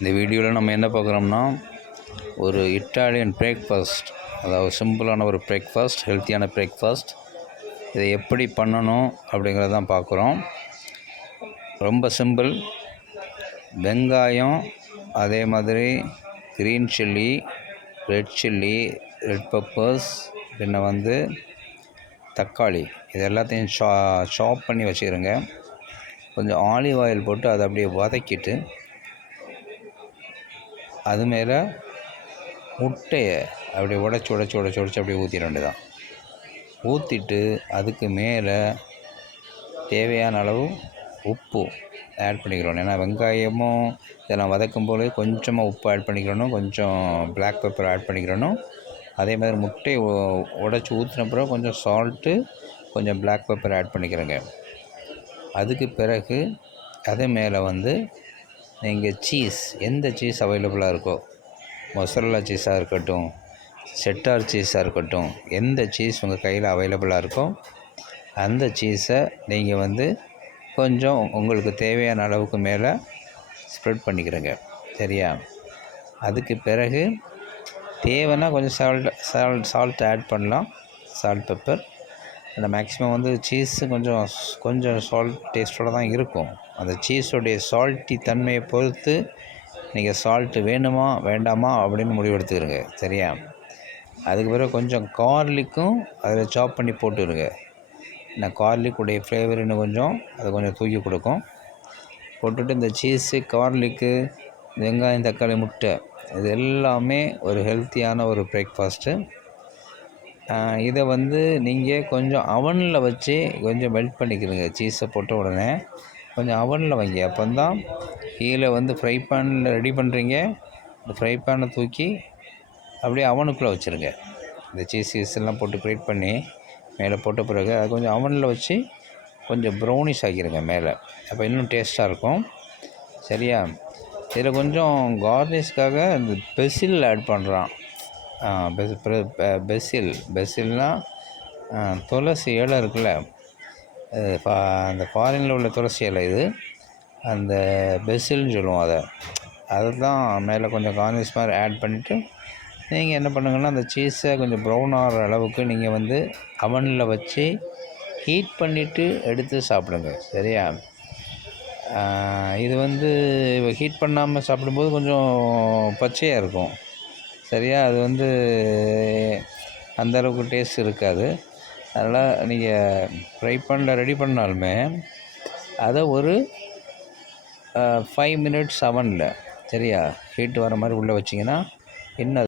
இந்த வீடியோவில் நம்ம என்ன பார்க்குறோம்னா ஒரு இட்டாலியன் பிரேக்ஃபாஸ்ட், அதாவது சிம்பிளான ஒரு பிரேக்ஃபாஸ்ட், ஹெல்த்தியான பிரேக்ஃபாஸ்ட். இதை எப்படி பண்ணணும் அப்படிங்கிறத தான் பார்க்குறோம். ரொம்ப சிம்பிள். வெங்காயம், அதே மாதிரி green chilli, red chilli, red peppers, பின்ன தக்காளி, இது எல்லாத்தையும் சாப் பண்ணி வச்சுக்கிறேங்க. கொஞ்சம் ஆலிவ் ஆயில் போட்டு அதை அப்படியே வதக்கிட்டு அது மேலே முட்டையை அப்படியே உடச்சி அப்படியே ஊற்றிட வேண்டியதான். ஊற்றிட்டு அதுக்கு மேலே தேவையான அளவு உப்பு ஆட் பண்ணிக்கிறோம். ஏன்னா வெங்காயமும் இதெல்லாம் வதக்கும் போது கொஞ்சமாக உப்பு ஆட் பண்ணிக்கிறணும், கொஞ்சம் பிளாக் பெப்பர் ஆட் பண்ணிக்கிறணும். அதே மாதிரி முட்டையை உடச்சி ஊற்றின பிறகு கொஞ்சம் சால்ட்டு, கொஞ்சம் பிளாக் பெப்பர் ஆட் பண்ணிக்கிறேங்க. அதுக்கு பிறகு அதே மேலே நீங்கள் சீஸ், எந்த சீஸ் அவைலபிளாக இருக்கோ, மொசரல்லா சீஸாக இருக்கட்டும், செட்டார் சீஸாக இருக்கட்டும், எந்த சீஸ் உங்கள் கையில் அவைலபிளாக இருக்கோ அந்த சீஸை நீங்கள் கொஞ்சம் உங்களுக்கு தேவையான அளவுக்கு மேலே ஸ்ப்ரெட் பண்ணிக்கிறேங்க. சரியா? அதுக்கு பிறகு தேவைன்னா கொஞ்சம் சால்ட் ஆட் பண்ணலாம், சால்ட் பெப்பர். அந்த மேக்ஸிமம் சீஸு கொஞ்சம் சால்ட் டேஸ்ட்டோடு தான் இருக்கும். அந்த சீஸோடைய சால்ட்டி தன்மையை பொறுத்து நீங்கள் சால்ட்டு வேணுமா வேண்டாமா அப்படின்னு முடிவெடுத்துக்கிறங்க. சரியா? அதுக்கு பிறகு கொஞ்சம் கார்லிக்கும் அதில் சாப் பண்ணி போட்டுருங்க. ஏன்னா கார்லிக்குடைய ஃப்ளேவர் இன்னும் கொஞ்சம் தூக்கி கொடுக்கும். போட்டுட்டு இந்த சீஸு, கார்லிக்கு, வெங்காயம், தக்காளி, முட்டை, இது எல்லாமே ஒரு ஹெல்த்தியான ஒரு பிரேக்ஃபாஸ்ட்டு. இதை நீங்கள் கொஞ்சம் அவனில் வச்சு கொஞ்சம் மெல்ட் பண்ணிக்கிறங்க. சீஸை போட்ட உடனே கொஞ்சம் அவனில் வைங்க. அப்போ தான் கீழே ஃப்ரை பேனில் ரெடி பண்ணுறீங்க, இந்த ஃப்ரை பேனை தூக்கி அப்படியே அவனுக்குள்ளே வச்சுருங்க. இந்த சீஸ் எல்லாம் போட்டு கிரேட் பண்ணி மேலே போட்ட பிறகு அது கொஞ்சம் அவனில் வச்சு கொஞ்சம் ப்ரௌனிஷ் ஆக்கிடுங்க மேலே. அப்போ இன்னும் டேஸ்ட்டாக இருக்கும். சரியா? இதில் கொஞ்சம் கார்னிஷ்காக இந்த பெசில் ஆட் பண்ணுறான். பெசில்னால் துளசி இலை இருக்குல்ல, அந்த ஃபாரினில் உள்ள துளசி இலை, இது அந்த பெசில்னு சொல்லுவோம். அதை தான் மேலே கொஞ்சம் கார்னிஷ் மாதிரி ஆட் பண்ணிவிட்டு நீங்கள் என்ன பண்ணுங்கன்னா அந்த சீஸை கொஞ்சம் ப்ரௌன் ஆகிற அளவுக்கு நீங்கள் அவனில் வச்சு ஹீட் பண்ணிவிட்டு எடுத்து சாப்பிடுங்க. சரியா? இது ஹீட் பண்ணாமல் சாப்பிடும்போது கொஞ்சம் பச்சையாக இருக்கும். சரியா? அது அந்தளவுக்கு டேஸ்ட் இருக்காது. அதனால் நீங்கள் ஃப்ரை பேனில் ரெடி பண்ணாலுமே அதை ஒரு 5 மினிட்ஸ் அவனில், சரியா, ஹீட் வர மாதிரி உள்ளே வச்சிங்கன்னா இன்னும்